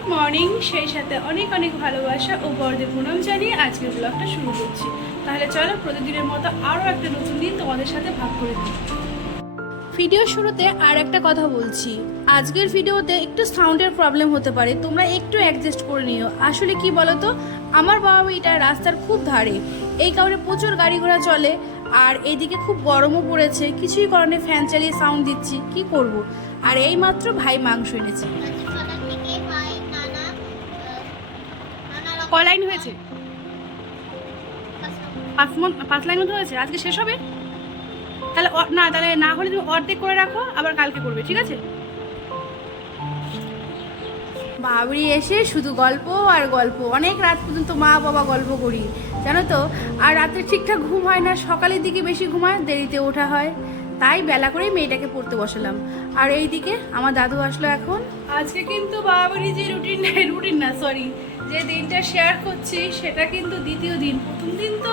Good morning. সেই সাথে অনেক অনেক ভালোবাসা ও বড়দের প্রণাম জানিয়ে আজকের ব্লগটা শুরু করছি। তাহলে চলো প্রতিদিনের মতো আরও একটা নতুন দিন তোমাদের সাথে ভাগ করে দিই ভিডিও শুরুতে আর একটা কথা বলছি। আজকের ভিডিওতে একটু সাউন্ডের প্রবলেম হতে পারে, তোমরা একটু অ্যাডজাস্ট করে নিও। আসলে কি বলো তো আমার বাবা বাড়িটা রাস্তার খুব ধারে। এই কারণে প্রচুর গাড়ি ঘোড়া চলে, আর এইদিকে খুব গরমও পড়েছে। কিছুই কারণে ফ্যান চালিয়ে সাউন্ড দিচ্ছি, কি করব? আর এই মাত্র ভাই মাংস এনেছে। কয় লাইন হয়েছে? পাঁচ মন পাঁচ লাইন মতো হয়েছে? আজকে শেষ হবে? তাহলে না তাহলে না হলে তুমি অর্ধেক করে রাখো আবার কালকে করবে ঠিক আছে? বাবরি এসে শুধু গল্প আর গল্প। অনেক রাত পর্যন্ত মা বাবা গল্প করি জানো তো? আর রাত্রে ঠিকঠাক ঘুম হয় না সকালের দিকে বেশি ঘুমায় দেরিতে ওঠা হয়। তাই বেলা করেই মেয়েটাকে পড়তে বসালাম। আর এইদিকে আমার দাদু আসলো এখন। আজকে কিন্তু বাবারি যে রুটিন রুটিন না সরি যে দিনটা শেয়ার করছি, সেটা কিন্তু দ্বিতীয় দিন। প্রথম দিন তো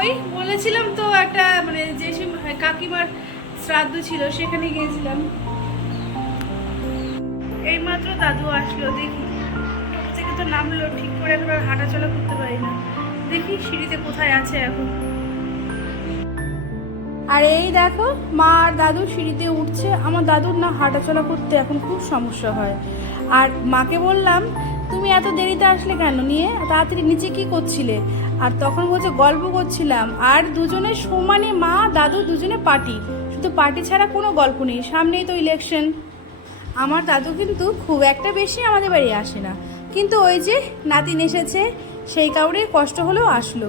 ওই বলেছিলাম তো একটা মানে যে কাকিমার শ্রাদ্ধ ছিল, সেখানে গিয়েছিলাম। এইমাত্র দাদু আসলো, দেখি। থেকে তো নামলো, ঠিক করে এখন আর হাঁটাচলা করতে পারি না। দেখি সিঁড়িতে কোথায় আছে এখন। আর এই দেখো, মা আর দাদু সিঁড়িতে উঠছে। আমার দাদুর না হাঁটাচলা করতে এখন খুব সমস্যা হয়। আর মাকে বললাম তুমি এত দেরিতে আসলে কেন নিয়ে? তাড়াতাড়ি নিচে কি করছিলে? আর তখন বলছে, গল্প করছিলাম। আর দুজনে সমানে মা, দাদু দুজনে পার্টি। শুধু পার্টি ছাড়া কোনো গল্প নেই। সামনেই তো ইলেকশন আমার দাদু কিন্তু খুব একটা বেশি আমাদের বাড়ি আসে না। কিন্তু ওই যে নাতিন এসেছে, সেই কারণেই কষ্ট হলেও আসলো।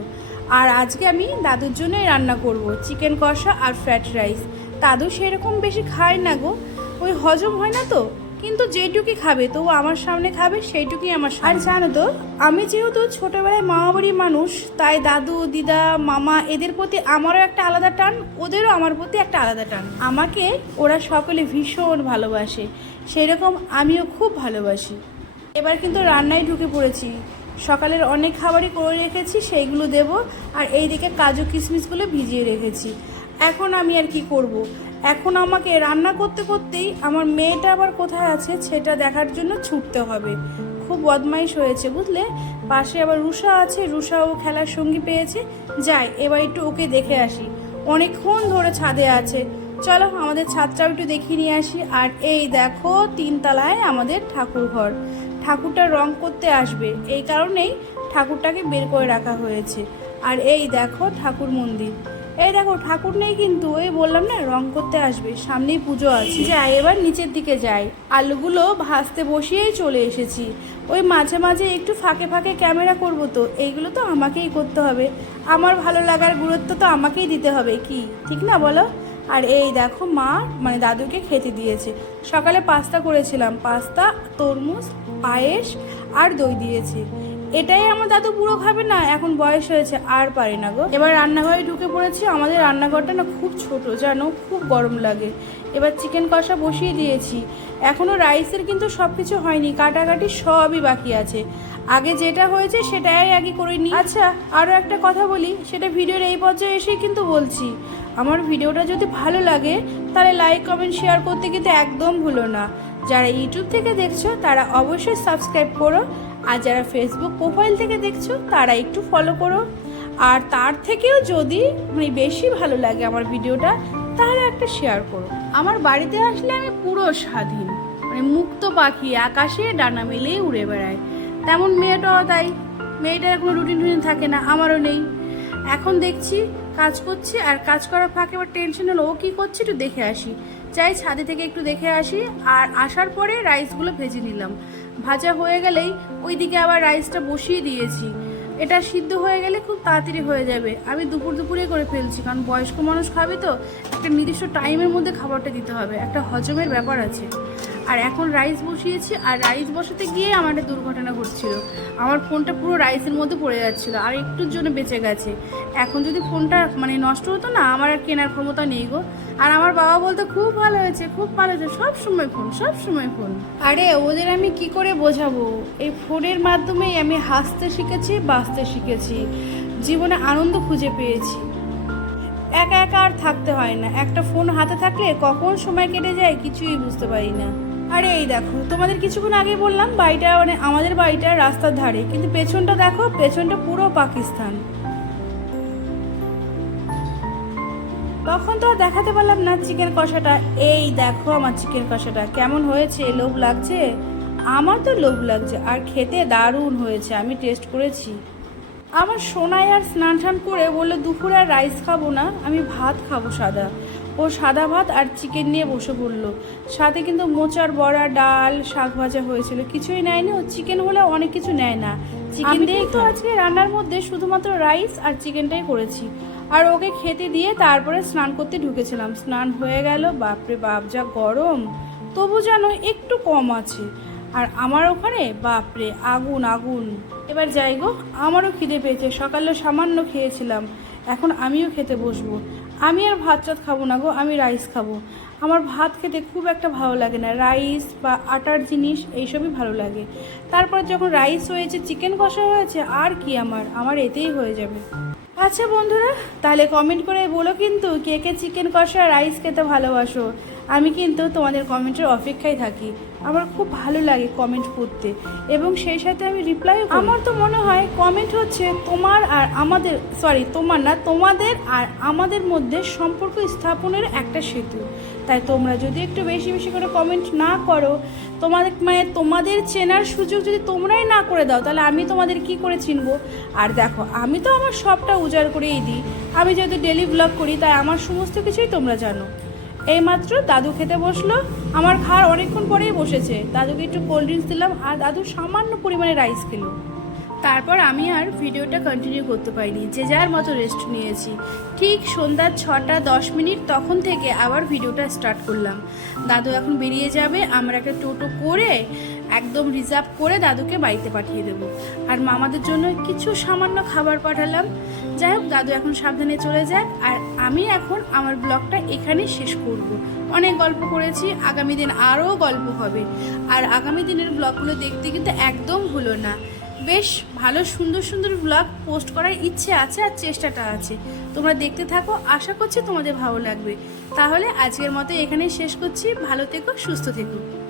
আর আজকে আমি দাদুর জন্যই রান্না করব চিকেন কষা আর ফ্রাইড রাইস দাদু সেরকম বেশি খায় না গো। ওই হজম হয় না তো? কিন্তু যেটুকুই খাবে, তবু আমার সামনে খাবে, সেইটুকুই আমার। আর জানো তো, আমি যেহেতু ছোটবেলায় মামা বাড়ির মানুষ, তাই দাদু, দিদা, মামা এদের প্রতি আমারও একটা আলাদা টান, ওদেরও আমার প্রতি একটা আলাদা টান আমাকে ওরা সকলে ভীষণ ভালোবাসে, সেরকম আমিও খুব ভালোবাসি এবার কিন্তু রান্নায় ঢুকে পড়েছি, সকালের অনেক খাবারই করে রেখেছি, সেইগুলো দেব, আর এইদিকে কাজু কিশমিশগুলো ভিজিয়ে রেখেছি এখন আমি আর কি করব। এখন আমাকে রান্না করতে করতেই আমার মেয়েটা আবার কোথায় আছে সেটা দেখার জন্য ছুটতে হবে। খুব বদমাইশ হয়েছে, বুঝলে? পাশে আবার রুষা আছে রুষাও খেলার সঙ্গী পেয়েছে। যাই, এবার একটু ওকে দেখে আসি। অনেকক্ষণ ধরে ছাদে আছে। চলো, আমাদের ছাদটাও একটু দেখিয়ে নিয়ে আসি। আর এই দেখো, তিনতলায় আমাদের ঠাকুর ঘর। ঠাকুরটা রং করতে আসবে। এই কারণেই ঠাকুরটাকে বের করে রাখা হয়েছে। আর এই দেখো, ঠাকুর মন্দির। এই দেখো, ঠাকুর নেই কিন্তু ওই বললাম না, রং করতে আসবে, সামনেই পুজো আছে। যাই, এবার নিচের দিকে যাই। আলুগুলো ভাজতে বসিয়েই চলে এসেছি। ওই মাঝে মাঝে একটু ফাঁকে ফাঁকে ক্যামেরা করব তো, এইগুলো তো আমাকেই করতে হবে। আমার ভালো লাগার গুরুত্ব তো আমাকেই দিতে হবে, কি? ঠিক না বলো? আর এই দেখো, মা মানে দাদুকে খেতে দিয়েছে। সকালে পাস্তা করেছিলাম, পাস্তা, তরমুজ, পায়েস আর দই দিয়েছে। এটাই আমার দাদু পুরো খাবে না এখন বয়স হয়েছে, আর পারে না গো। এবার রান্নাঘরে ঢুকে পড়েছি, আমাদের রান্নাঘরটা না খুব ছোট, জানো, খুব গরম লাগে। এবার চিকেন কষা বসিয়ে দিয়েছি। এখনও রাইসের কিন্তু সব কিছু হয়নি, কাটাকাটি সবই বাকি আছে। আগে যেটা হয়েছে সেটাই আগে করে নিই। আচ্ছা আরও একটা কথা বলি, সেটা ভিডিওর এই পর্যায়ে এসেই কিন্তু বলছি। আমার ভিডিওটা যদি ভালো লাগে, তাহলে লাইক কমেন্ট শেয়ার করতে কিন্তু একদম ভুলো না। যারা ইউটিউব থেকে দেখছ, তারা অবশ্যই সাবস্ক্রাইব করো আর যারা ফেসবুক প্রোফাইল থেকে দেখছ, তারা একটু ফলো করো। আর তার থেকেও যদি মানে বেশি ভালো লাগে আমার ভিডিওটা, তাহলে একটা শেয়ার করো। আমার বাড়িতে আসলে আমি পুরো স্বাধীন। মানে মুক্ত পাখি, আকাশে ডানা মেলেই উড়ে বেড়ায়। তেমন মেয়েটাও তাই। মেয়েটার কোনো রুটিন টুটিন থাকে না, আমারও নেই। এখন দেখছি, কাজ করছি আর কাজ করার ফাঁকে আবার টেনশন হলো ও কী করছে একটু দেখে আসি। চাই ছাদে থেকে একটু দেখে আসি। আর আসার পরে রাইসগুলো ভেজে নিলাম। ভাজা হয়ে গেলেই ওইদিকে আবার রাইসটা বসিয়ে দিয়েছি। এটা সিদ্ধ হয়ে গেলে খুব তাড়াতাড়ি হয়ে যাবে। আমি দুপুর দুপুরে করে ফেলছি, কারণ বয়স্ক মানুষ খাবে তো। একটা নির্দিষ্ট টাইমের মধ্যে খাবারটা দিতে হবে। একটা হজমের ব্যাপার আছে। আর এখন রাইস বসিয়েছি, আর রাইস বসাতে গিয়ে আমার একটা দুর্ঘটনা ঘটছিল। আমার ফোনটা পুরো রাইসের মধ্যে পড়ে যাচ্ছিল, আর একটুর জন্য বেঁচে গেছে। এখন যদি ফোনটা মানে নষ্ট হতো না, আমার আর কেনার ক্ষমতা নেই গো। আর আমার বাবা বলতো, খুব ভালো হয়েছে, খুব ভালো হয়েছে, সব সময় ফোন, সব সময় ফোন। আরে, ওদের আমি কি করে বোঝাবো? এই ফোনের মাধ্যমেই আমি হাসতে শিখেছি, বাঁচতে শিখেছি। জীবনে আনন্দ খুঁজে পেয়েছি। একা একা আর থাকতে হয় না। একটা ফোন হাতে থাকলে কখন সময় কেটে যায় কিছুই বুঝতে পারি না। আরে এই দেখো, তোমাদের কিছুক্ষণ আগে বললাম বাড়িটা মানে আমাদের বাড়িটা রাস্তার ধারে, কিন্তু পেছনটা দেখো, পেছনটা পুরো পাকিস্তান। তখন তো আর দেখাতে পারলাম না চিকেন কষাটা। এই দেখো আমার চিকেন কষাটা, কেমন হয়েছে? লোভ লাগছে? আমার তো লোভ লাগছে, আর খেতে দারুণ হয়েছে, আমি টেস্ট করেছি। আমার সোনাই আর স্নান টান করে বলল, দুপুরে আর রাইস খাব না, আমি ভাত খাব সাদা। ও সাদা ভাত আর চিকেন নিয়ে বসে পড়ল। সাথে কিন্তু মোচার বড়া ডাল শাক ভাজা হয়েছিল। কিছুই নেয়নি। ও চিকেন হলে অনেক কিছু নেয় না। চিকেন দিয়েই তো আজকে রান্নার মধ্যে শুধুমাত্র রাইস আর চিকেনটাই করেছি। আর ওকে খেতে দিয়ে তারপরে স্নান করতে ঢুকেছিলাম। স্নান হয়ে গেল। বাপরে বাপ যা গরম। তবু যেন একটু কম আছে। আর আমার ওখানে বাপরে আগুন আগুন। এবার যাই গো আমারও খিদে পেয়েছে। সকালে সামান্য খেয়েছিলাম। এখন আমিও খেতে বসবো। আমি আর ভাত চাত খাব না গো, আমি রাইস খাব। আমার ভাত খেতে খুব একটা ভালো লাগে না। রাইস বা আটার জিনিস এইসবই ভালো লাগে। তারপর যখন রাইস হয়েছে চিকেন কষা হয়েছে, আর কি আমার? আমার এতেই হয়ে যাবে। আচ্ছা বন্ধুরা, তাহলে কমেন্ট করে বলো কিন্তু, কে কে চিকেন কষা রাইস খেতে ভালোবাসো? আমি কিন্তু তোমাদের কমেন্টের অপেক্ষায় থাকি। আমার খুব ভালো লাগে কমেন্ট করতে এবং সেই সাথে আমি রিপ্লাই আমার তো মনে হয় কমেন্ট হচ্ছে তোমার আর আমাদের সরি তোমার না, তোমাদের আর আমাদের মধ্যে সম্পর্ক স্থাপনের একটা সেতু। তাই তোমরা যদি একটু বেশি বেশি করে কমেন্ট না করো, তোমাদের মানে তোমাদের চেনার সুযোগ যদি তোমরাই না করে দাও, তাহলে আমি তোমাদের কি করে চিনবো? আর দেখো, আমি তো আমার সবটা উজাড় করেই দিই। আমি যেহেতু ডেলি ব্লগ করি, তাই আমার সমস্ত কিছুই তোমরা জানো। এইমাত্র দাদু খেতে বসল। আমার খাওয়ার অনেকক্ষণ পরেই বসেছে। দাদুকে একটু কোল্ড ড্রিঙ্কস দিলাম আর দাদু সামান্য পরিমাণে রাইস খেলো। তারপর আমি আর ভিডিওটা কন্টিনিউ করতে পারিনি। যে যার মতো রেস্ট নিয়েছি। ঠিক সন্ধ্যার ছটা দশ মিনিট তখন থেকে আবার ভিডিওটা স্টার্ট করলাম। দাদু এখন বেরিয়ে যাবে। আমরা একটা টোটো করে একদম রিজার্ভ করে দাদুকে বাড়িতে পাঠিয়ে দেবো। আর মামাদের জন্য কিছু সামান্য খাবার পাঠালাম। যাই হোক, দাদু এখন সাবধানে চলে যাক। আর আমি এখন আমার ব্লগটা এখানেই শেষ করব। অনেক গল্প করেছি, আগামী দিন আরও গল্প হবে। আর আগামী দিনের ব্লগগুলো দেখতে কিন্তু একদম হলো না। বেশ ভালো, সুন্দর সুন্দর ব্লগ পোস্ট করার ইচ্ছে আছে আর চেষ্টাটা আছে। তোমরা দেখতে থাকো, আশা করছি তোমাদের ভালো লাগবে। তাহলে আজকের মতো এখানেই শেষ করছি। ভালো থেকো, সুস্থ থেকো।